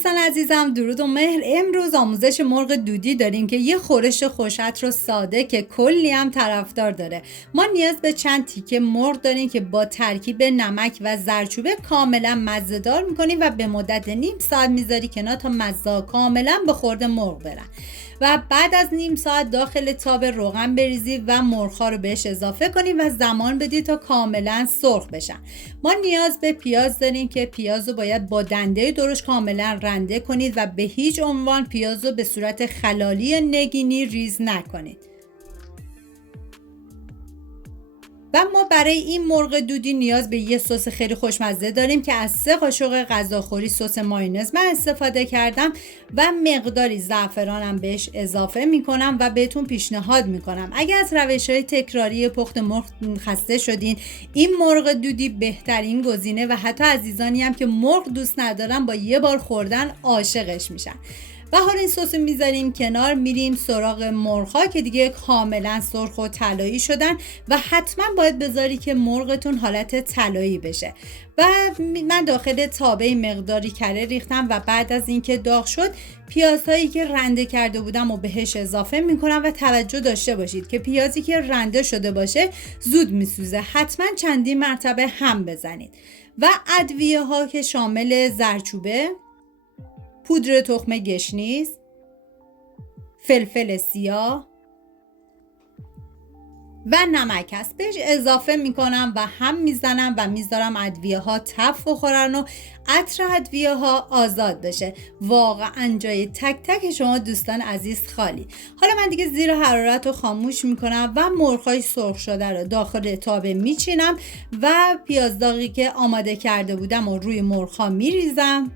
دوستان عزیزم، درود و مهر. امروز آموزش مرغ دودی داریم که یه خورش خوش‌عطر و ساده که کلی هم طرفدار داره. ما نیاز به چند تیکه مرغ داریم که با ترکیب نمک و زردچوبه کاملا مزه‌دار می‌کنیم و به مدت نیم ساعت میذاری کنار تا مزه‌ها کاملا به خورد مرغ برن. و بعد از نیم ساعت داخل تاب روغن بریزی و مرغ‌ها رو بهش اضافه کنیم و زمان بدید تا کاملا سرخ بشن. ما نیاز به پیاز داریم که پیاز رو باید با دنده درشت کاملا رنده کنید و به هیچ عنوان پیاز رو به صورت خلالی نگینی ریز نکنید. و ما برای این مرغ دودی نیاز به یه سس خیلی خوشمزه داریم که از 3 قاشق غذاخوری سس مایونز من استفاده کردم و مقداری زعفرانم بهش اضافه میکنم و بهتون پیشنهاد میکنم اگر از روش‌های تکراری پخت مرغ خسته شدین، این مرغ دودی بهترین گزینه و حتی عزیزانی هم که مرغ دوست ندارن با یه بار خوردن عاشقش میشن. و حالا این سس رو میذاریم کنار، میریم سراغ مرغ‌ها که دیگه کاملا سرخ و طلایی شدن و حتما باید بذاری که مرغتون حالت طلایی بشه. و من داخل تابه مقداری کره ریختم و بعد از اینکه داغ شد پیازهایی که رنده کرده بودم و بهش اضافه میکنم و توجه داشته باشید که پیازی که رنده شده باشه زود میسوزه، حتما چندین مرتبه هم بزنید. و ادویه ها که شامل زردچوبه، پودر تخم گشنیز، فلفل سیاه و نمک است بهش اضافه میکنم و هم میزنم و میذارم ادویه ها تف بخورن و عطر ادویه ها آزاد بشه. واقعا جای تک تک شما دوستان عزیز خالی. حالا من دیگه زیر حرارت رو خاموش میکنم و مرغ‌های سرخ شده رو داخل تابه میچینم و پیاز داغی که آماده کرده بودم و روی مرغ‌ها میریزم.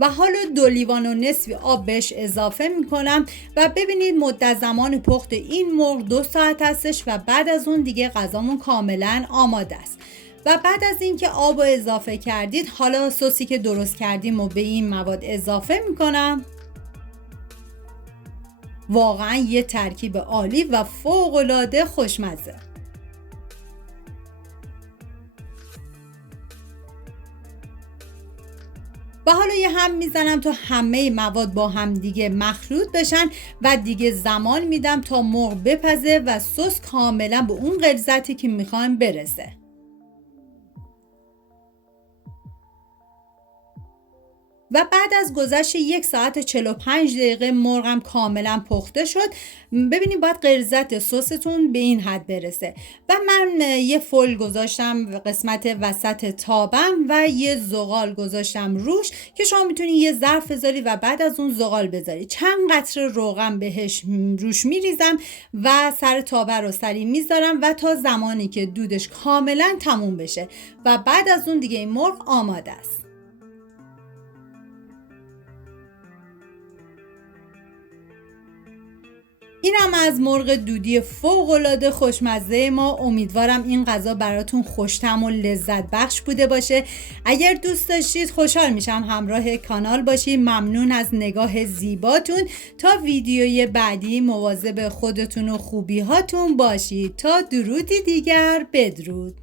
و حالا 2 لیوان و نصف آب بهش اضافه میکنم و ببینید مدت زمان پخت این مرغ 2 ساعت هستش و بعد از اون دیگه غذامون کاملا آماده است. و بعد از اینکه آب رو اضافه کردید، حالا سسی که درست کردیم و به این مواد اضافه میکنم. واقعا یه ترکیب عالی و فوق‌العاده خوشمزه. و حالا یه هم میزنم تا همه مواد با هم دیگه مخلوط بشن و دیگه زمان میدم تا مرغ بپزه و سس کاملا به اون غلظتی که میخوایم برسه. و بعد از گذشت 1 ساعت و 45 دقیقه مرغم کاملا پخته شد. ببینید باید غلظت سستون به این حد برسه. و من یه فول گذاشتم قسمت وسط تابم و یه زغال گذاشتم روش که شما میتونید یه ظرف بذاری و بعد از اون زغال بذاری. چند قطره روغن بهش روش میریزم و سر تابه رو سری میذارم و تا زمانی که دودش کاملا تموم بشه و بعد از اون دیگه این مرغ آماده است. این هم از مرغ دودی فوق‌العاده خوشمزه ما. امیدوارم این غذا براتون خوش‌طعم و لذت بخش بوده باشه. اگر دوست داشتید خوشحال میشم همراه کانال باشید. ممنون از نگاه زیباتون. تا ویدیوی بعدی مواظب خودتون و خوبی هاتون باشید. تا درودی دیگر، بدرود.